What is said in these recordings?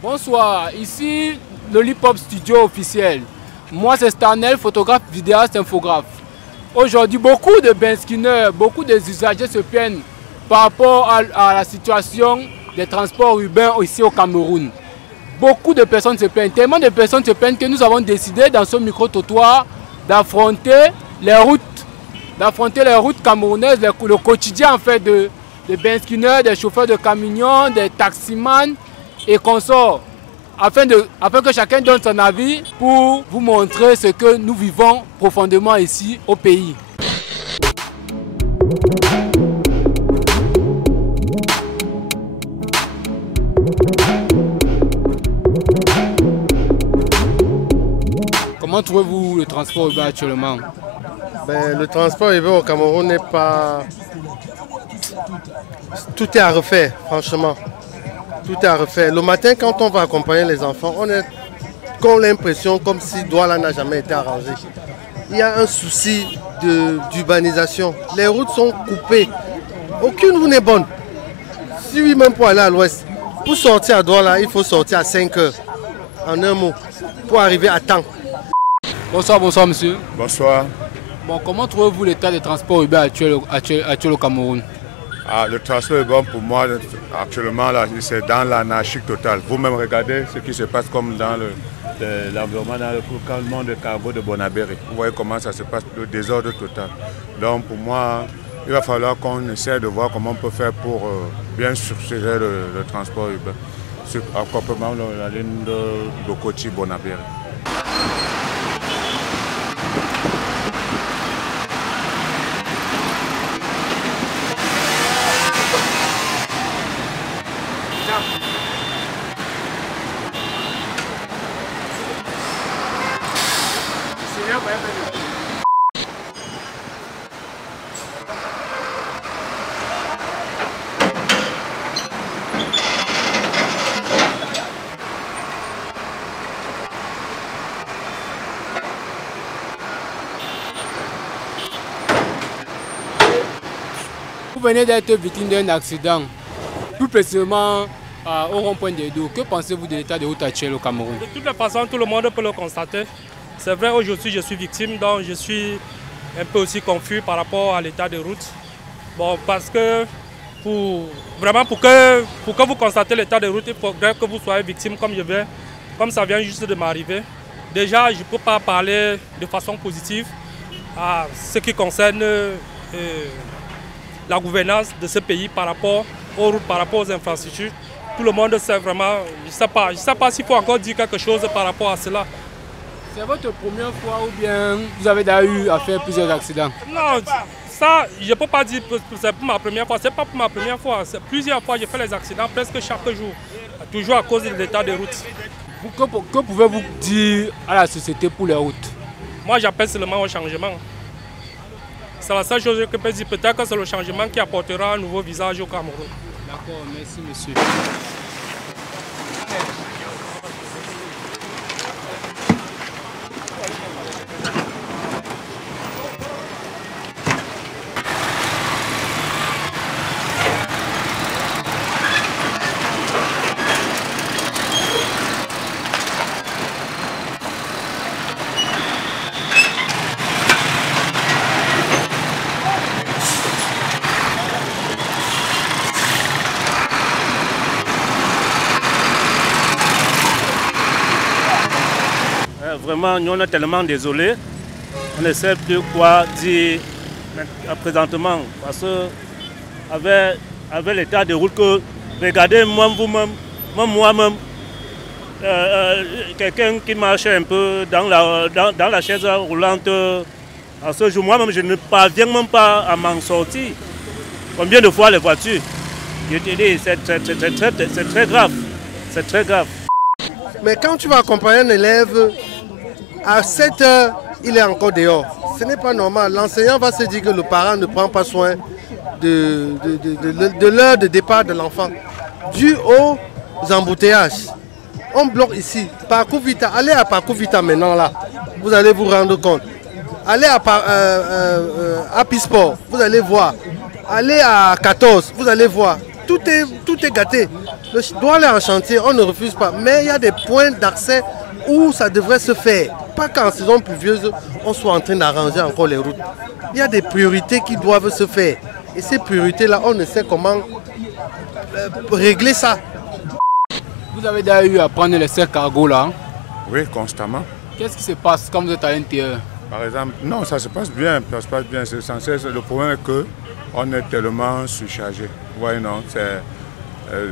Bonsoir, ici le Hip-Hop Studio officiel. Moi c'est Stanel, photographe, vidéaste, infographe. Aujourd'hui, beaucoup de benskinners, beaucoup de usagers se plaignent par rapport à la situation des transports urbains ici au Cameroun. Beaucoup de personnes se plaignent, tellement de personnes se plaignent que nous avons décidé dans ce micro-trottoir d'affronter les routes camerounaises, le quotidien en fait de benskinners, des chauffeurs de camions, des taximans et consorts, afin que chacun donne son avis pour vous montrer ce que nous vivons profondément ici au pays. Comment trouvez-vous le transport urbain actuellement? Le transport urbain au Cameroun n'est pas... Tout est à refaire, franchement. Tout est à refaire. Le matin, quand on va accompagner les enfants, on a l'impression comme si Douala n'a jamais été arrangé. Il y a un souci d'urbanisation. Les routes sont coupées. Aucune route n'est bonne. Si oui, même pour aller à l'ouest, pour sortir à Douala, il faut sortir à 5 heures. En un mot, pour arriver à temps. Bonsoir, bonsoir monsieur. Bonsoir. Bon, comment trouvez-vous l'état des transports urbains actuel au Cameroun? Le transport urbain pour moi actuellement c'est dans l'anarchie totale. Vous-même regardez ce qui se passe comme dans l'environnement, dans le monde de Cargo de Bonabéry. Vous voyez comment ça se passe, le désordre total. Donc pour moi, il va falloir qu'on essaie de voir comment on peut faire pour bien surseger le transport urbain. Accompagnement la ligne de Bokoti-Bonabéry. Vous venez d'être victime d'un accident, plus précisément au rond-point d'Edo. Que pensez-vous de l'état de route actuel au Cameroun? De toutes les façons, tout le monde peut le constater. C'est vrai, aujourd'hui je suis victime, donc je suis un peu aussi confus par rapport à l'état de route. Bon, parce que pour que vous constatez l'état de route, il faudrait que vous soyez victime comme ça vient juste de m'arriver. Déjà, je ne peux pas parler de façon positive à ce qui concerne la gouvernance de ce pays par rapport aux routes, par rapport aux infrastructures. Tout le monde sait vraiment, je ne sais pas s'il faut encore dire quelque chose par rapport à cela. C'est votre première fois ou bien vous avez déjà eu à faire plusieurs accidents? Non, ça, je ne peux pas dire que c'est pour ma première fois. Ce n'est pas pour ma première fois. Plusieurs fois, j'ai fait les accidents presque chaque jour. Toujours à cause de l'état de route. Que pouvez-vous dire à la société pour les routes? Moi, j'appelle seulement au changement. C'est la seule chose que je peux dire. Peut-être que c'est le changement qui apportera un nouveau visage au Cameroun. D'accord, merci monsieur. Vraiment, nous on est tellement désolés. On ne sait plus quoi dire présentement. Parce que avec l'état de route que, regardez moi-même, quelqu'un qui marche un peu dans la chaise roulante, à ce jour, moi-même, je ne parviens même pas à m'en sortir. Combien de fois les voitures? Je te dis, c'est très grave. C'est très grave. Mais quand tu vas accompagner un élève, à 7 h, il est encore dehors. Ce n'est pas normal. L'enseignant va se dire que le parent ne prend pas soin de l'heure de départ de l'enfant. Dû aux embouteillages. On bloque ici. Parcours Vita. Allez à Parcours Vita maintenant là. Vous allez vous rendre compte. Allez à Pisport. Vous allez voir. Allez à 14. Vous allez voir. tout est gâté. Le Douala est en chantier, on ne refuse pas. Mais il y a des points d'accès où ça devrait se faire. Pas qu'en saison pluvieuse, on soit en train d'arranger encore les routes. Il y a des priorités qui doivent se faire. Et ces priorités-là, on ne sait comment régler ça. Vous avez d'ailleurs eu à prendre les cercles cargo là? Oui, constamment. Qu'est-ce qui se passe quand vous êtes à l'intérieur? Par exemple, non, ça se passe bien. Ça se passe bien. C'est censé. Le problème est qu'on est tellement surchargé. Vous voyez, non, c'est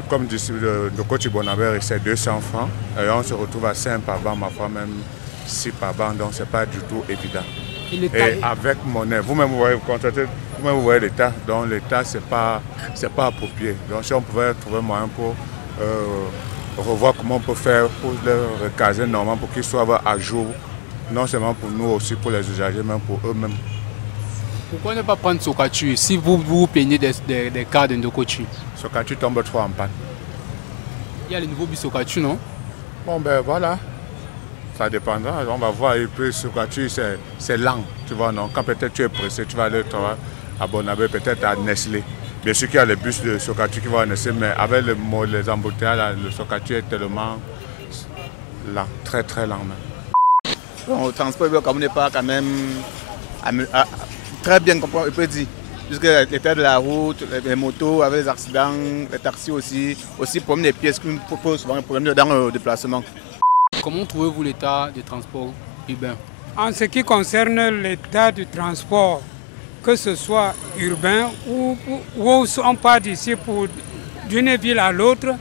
comme dit le coach Bonabert, c'est 200 francs. Et on se retrouve à 5 par banc, ma foi, même 6 par banc. Donc, ce n'est pas du tout évident. Et avec monnaie, vous-même, vous voyez, vous voyez l'État. Donc, l'État, ce n'est pas approprié. Donc, si on pouvait trouver un moyen pour revoir comment on peut faire pour le recaser normalement pour qu'ils soient à jour, non seulement pour nous aussi, pour les usagers, même pour eux-mêmes. Pourquoi ne pas prendre Sokatu si vous vous plaignez des cas de Ndokochu? Sokatu tombe trop en panne. Il y a le nouveau bus Sokatu, non? Bon ben voilà, ça dépendra. On va voir. Et puis Sokatu, c'est lent, tu vois, non? Quand peut-être tu es pressé, tu vas aller à Bonabé, peut-être à Nestlé. Bien sûr qu'il y a les bus de Sokatu qui vont à Nestlé, mais avec les embouteillages, le Sokatu est tellement lent, très très lent même. Bon, le transport comme n'est pas quand même très bien compris, on peut dire. Puisque l'état de la route, les motos avec les accidents, les taxis aussi problème des pièces qui posent souvent un problème dans le déplacement. Comment trouvez-vous l'état du transport urbain? En ce qui concerne l'état du transport, que ce soit urbain ou on part d'ici pour d'une ville à l'autre,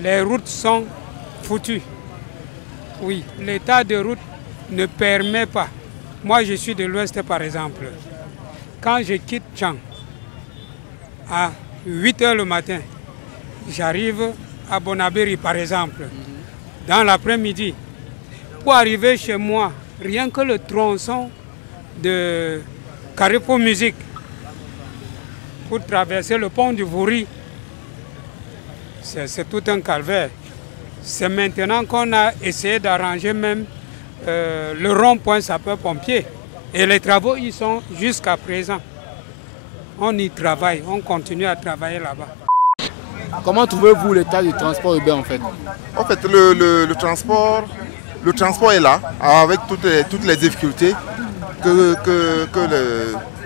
les routes sont foutues. Oui, l'état de route ne permet pas. Moi, je suis de l'Ouest, par exemple. Quand je quitte Tchang à 8 h le matin, j'arrive à Bonabéry, par exemple, dans l'après-midi. Pour arriver chez moi, rien que le tronçon de Carrefour Musique, pour traverser le pont du Vouri, c'est tout un calvaire. C'est maintenant qu'on a essayé d'arranger même le rond-point sapeur-pompier. Et les travaux y sont jusqu'à présent. On y travaille, on continue à travailler là-bas. Comment trouvez-vous l'état du transport urbain en fait? En fait, le transport est là, avec toutes les difficultés que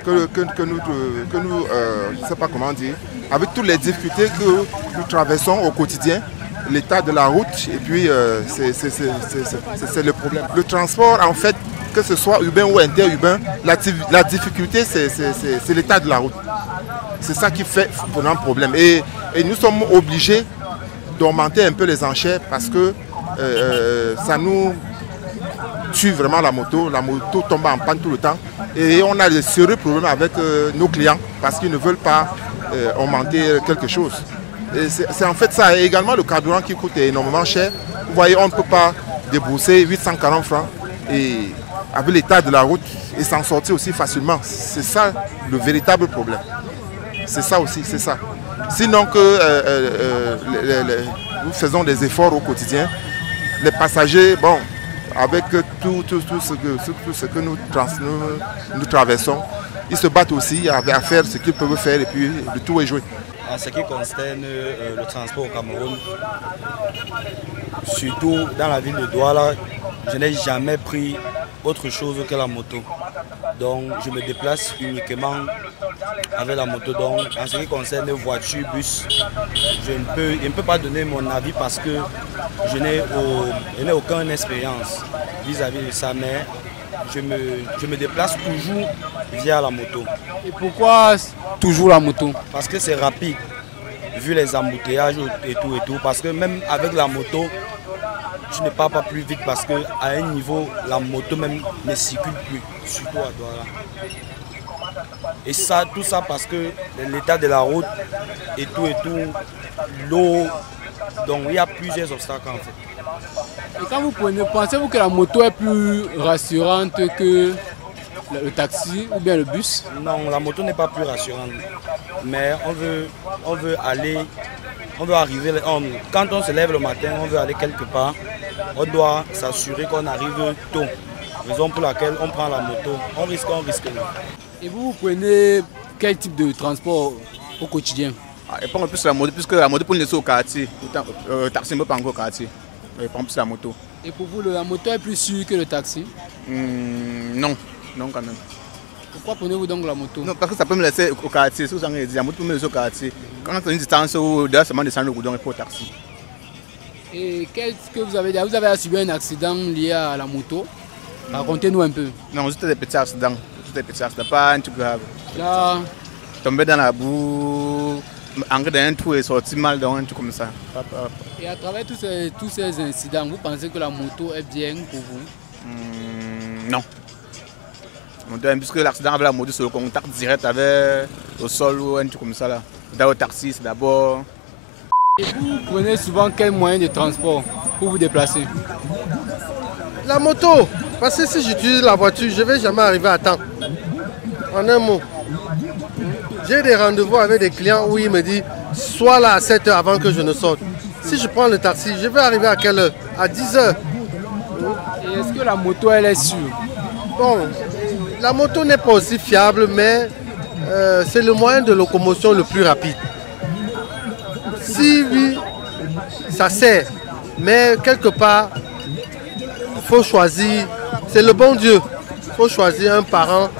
nous je ne sais pas comment dire, avec toutes les difficultés que nous traversons au quotidien, l'état de la route, et puis c'est le problème. Le transport, en fait, que ce soit urbain ou interurbain, la difficulté, c'est l'état de la route. C'est ça qui fait un problème. Et nous sommes obligés d'augmenter un peu les enchères parce que ça nous tue vraiment la moto. La moto tombe en panne tout le temps. Et on a de sérieux problèmes avec nos clients parce qu'ils ne veulent pas augmenter quelque chose. C'est en fait ça. Et également le carburant qui coûte énormément cher. Vous voyez, on ne peut pas débourser 840 francs. Et avec l'état de la route et s'en sortir aussi facilement. C'est ça le véritable problème. C'est ça aussi, c'est ça. Sinon que nous faisons des efforts au quotidien, les passagers, bon, avec tout ce que nous traversons, ils se battent aussi à faire ce qu'ils peuvent faire et puis le tout est joué. En ce qui concerne le transport au Cameroun, surtout dans la ville de Douala, je n'ai jamais pris autre chose que la moto. Donc je me déplace uniquement avec la moto. Donc en ce qui concerne les voitures, bus, je ne peux pas donner mon avis parce que je n'ai aucune expérience vis-à-vis de ça, mais je me déplace toujours via la moto. Et pourquoi toujours la moto? Parce que c'est rapide, vu les embouteillages et tout. Parce que même avec la moto, tu ne pars pas plus vite parce qu'à un niveau, la moto même ne circule plus, surtout à Douala. Et ça, tout ça parce que l'état de la route et tout, l'eau, donc il y a plusieurs obstacles en fait. Et quand vous prenez, pensez-vous que la moto est plus rassurante que le taxi ou bien le bus? Non, la moto n'est pas plus rassurante, mais on veut arriver, quand on se lève le matin, on veut aller quelque part, on doit s'assurer qu'on arrive tôt. Raison pour laquelle on prend la moto, on risque. Et vous prenez quel type de transport au quotidien? Et prendre plus la moto, puisque la moto pour nous laisser au quartier. Le taxi ne peut pas encore au quartier. Il prend plus la moto. Et pour vous, la moto est plus sûre que le taxi? Non, non quand même. Pourquoi prenez-vous donc la moto? Non, parce que ça peut me laisser au quartier. Si vous avez dit, la moto peut me laisser au quartier. Quand on a une distance où d'ailleurs seulement descendre le goudron et pour le taxi. Et qu'est-ce que vous avez dit? Vous avez subi un accident lié à la moto? Racontez-nous un peu. Non, juste des petits accidents. Juste des petits accidents, pas un truc grave. Là... Tombé dans la boue, entrer dans un trou et sorti mal dans un truc comme ça. Et à travers tous ces incidents, vous pensez que la moto est bien pour vous? Non. Puisque l'accident avec la moto, c'est le contact direct avec le sol ou un truc comme ça. Là. Dans le taxi, c'est d'abord... Et vous prenez souvent quel moyen de transport pour vous déplacer? La moto. Parce que si j'utilise la voiture, je ne vais jamais arriver à temps. En un mot. J'ai des rendez-vous avec des clients où ils me disent sois là à 7 h avant que je ne sorte. Si je prends le taxi, je vais arriver à quelle heure? À 10 h. Et est-ce que la moto, elle est sûre? Bon, la moto n'est pas aussi fiable, mais c'est le moyen de locomotion le plus rapide. Si oui, ça sert, mais quelque part, il faut choisir, c'est le bon Dieu, il faut choisir un parent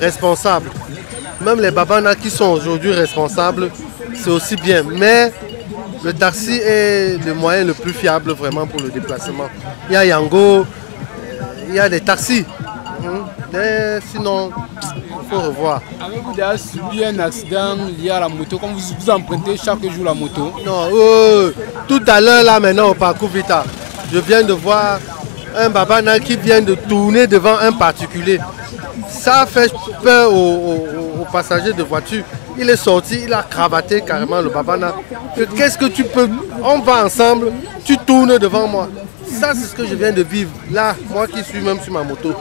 responsable. Même les babanas qui sont aujourd'hui responsables, c'est aussi bien. Mais le taxi est le moyen le plus fiable vraiment pour le déplacement. Il y a Yango, il y a des taxis. Mais sinon, il faut revoir. Avez-vous déjà subi un accident lié à la moto, comme vous empruntez chaque jour la moto? Non, tout à l'heure, là maintenant au parcours Vita, je viens de voir un babana qui vient de tourner devant un particulier. Ça fait peur aux passagers de voiture. Il est sorti, il a cravaté carrément le babana. Qu'est-ce que tu peux? On va ensemble, tu tournes devant moi. Ça, c'est ce que je viens de vivre. Là, moi qui suis même sur ma moto.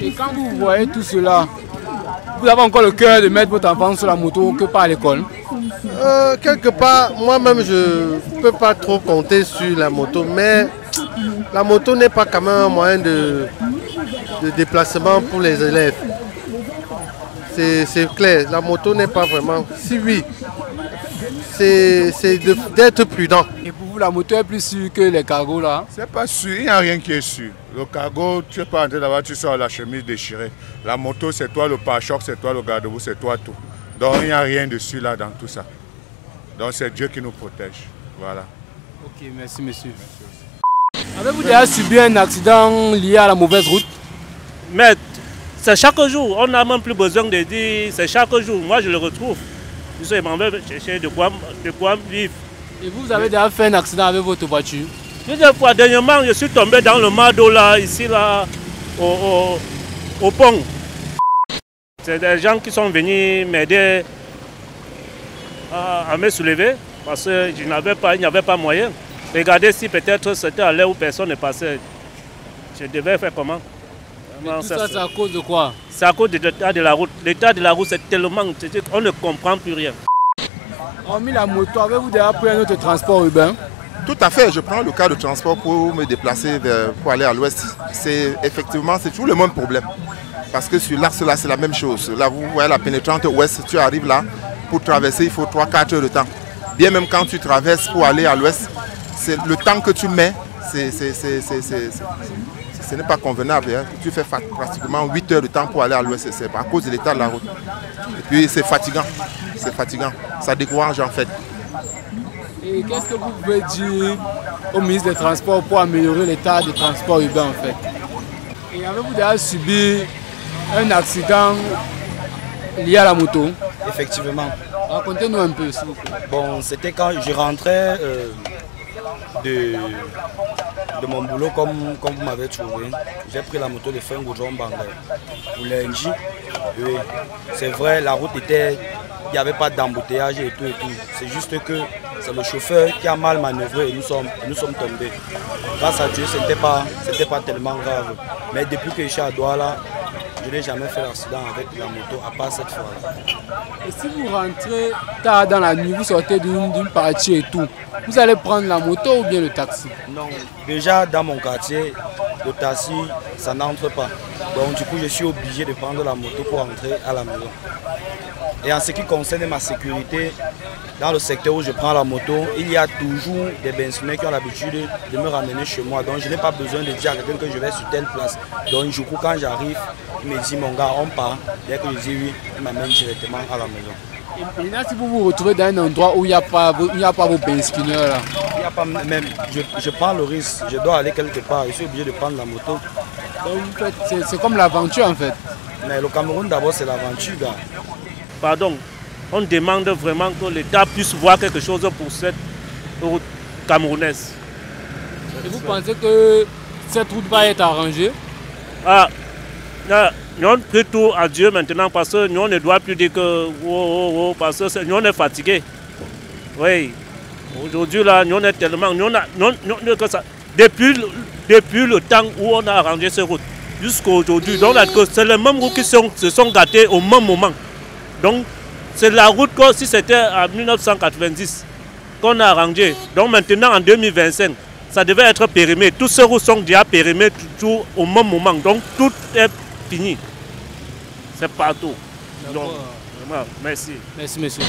Et quand vous voyez tout cela, vous avez encore le cœur de mettre votre enfant sur la moto que pas à l'école? Quelque part, moi-même, je ne peux pas trop compter sur la moto. Mais la moto n'est pas quand même un moyen de déplacement pour les élèves. C'est clair, la moto n'est pas vraiment... Si oui, c'est d'être prudent. Et pour vous, la moto est plus sûre que les cargos là? C'est pas sûr, il n'y a rien qui est sûr. Le cargo, tu n'es pas entré là-bas, tu sors la chemise déchirée. La moto, c'est toi le pare-choc, c'est toi le garde-boue, c'est toi tout. Donc il n'y a rien de sûr là dans tout ça. Donc c'est Dieu qui nous protège. Voilà. Ok, merci monsieur. Avez-vous déjà subi un accident lié à la mauvaise route? Mais c'est chaque jour, on n'a même plus besoin de dire c'est chaque jour. Moi je le retrouve. Je m'en vais chercher de quoi vivre. Et vous avez déjà fait un accident avec votre voiture? Plusieurs fois, dernièrement, je suis tombé dans le mardeau là, ici là, au pont. C'est des gens qui sont venus m'aider à me soulever parce qu'il n'y avait pas moyen. Regardez si peut-être c'était à l'heure où personne ne passait. Je devais faire comment? Mais tout ça, c'est à cause de quoi? C'est à cause de l'état de la route. L'état de la route, c'est tellement... On ne comprend plus rien. Hormis la moto, avez-vous déjà pris un autre transport urbain? Tout à fait, je prends le cas de transport pour me déplacer pour aller à l'ouest. Effectivement, c'est toujours le même problème. Parce que sur l'axe là, c'est la même chose. Là, vous voyez la pénétrante ouest, tu arrives là, pour traverser, il faut 3-4 heures de temps. Bien même quand tu traverses pour aller à l'ouest, c'est le temps que tu mets, ce n'est pas convenable. Hein. Tu fais pratiquement 8 heures de temps pour aller à l'ouest, c'est à cause de l'état de la route. Et puis c'est fatigant, ça décourage en fait. Et qu'est-ce que vous pouvez dire au ministre des Transports pour améliorer l'état des transports urbains en fait? Et avez-vous déjà subi un accident lié à la moto? Effectivement. Racontez-nous un peu s'il vous plaît. Bon, c'était quand je rentrais de mon boulot comme vous m'avez trouvé. J'ai pris la moto de fin Goudron Bangladesh pour lundi. Oui, c'est vrai, la route était... Il n'y avait pas d'embouteillage et tout. C'est juste que c'est le chauffeur qui a mal manœuvré et nous sommes tombés. Grâce à Dieu, ce n'était pas tellement grave. Mais depuis que je suis à Douala, je n'ai jamais fait l'accident avec la moto, à part cette fois-là. Et si vous rentrez tard dans la nuit, vous sortez d'une partie et tout, vous allez prendre la moto ou bien le taxi? Non, déjà dans mon quartier, le taxi, ça n'entre pas. Donc du coup, je suis obligé de prendre la moto pour entrer à la maison. Et en ce qui concerne ma sécurité, dans le secteur où je prends la moto, il y a toujours des benzineurs qui ont l'habitude de me ramener chez moi. Donc je n'ai pas besoin de dire à quelqu'un que je vais sur telle place. Donc du coup, quand j'arrive, il me dit mon gars, on part. Dès que je dis oui, il m'amène directement à la maison. Et maintenant, si vous vous retrouvez dans un endroit où il n'y a pas vos benzineurs là. Il n'y a pas même, je prends le risque, je dois aller quelque part, je suis obligé de prendre la moto. Donc c'est comme l'aventure en fait. Mais le Cameroun d'abord c'est l'aventure, gars. Pardon, on demande vraiment que l'État puisse voir quelque chose pour cette route camerounaise. Et vous pensez que cette route va être arrangée? Ah, nous on prie tout à Dieu maintenant parce que nous on ne doit plus dire que parce que nous on est fatigués. Oui, aujourd'hui là, nous on est tellement, que ça, depuis le temps où on a arrangé ces routes jusqu'à aujourd'hui, donc c'est les mêmes routes qui se sont gâtées au même moment. Donc c'est la route que si c'était en 1990 qu'on a arrangé. Donc maintenant en 2025, ça devait être périmé. Tous ces routes sont déjà périmées toujours au même moment. Donc tout est fini. C'est partout. Donc, vraiment, merci. Merci, monsieur.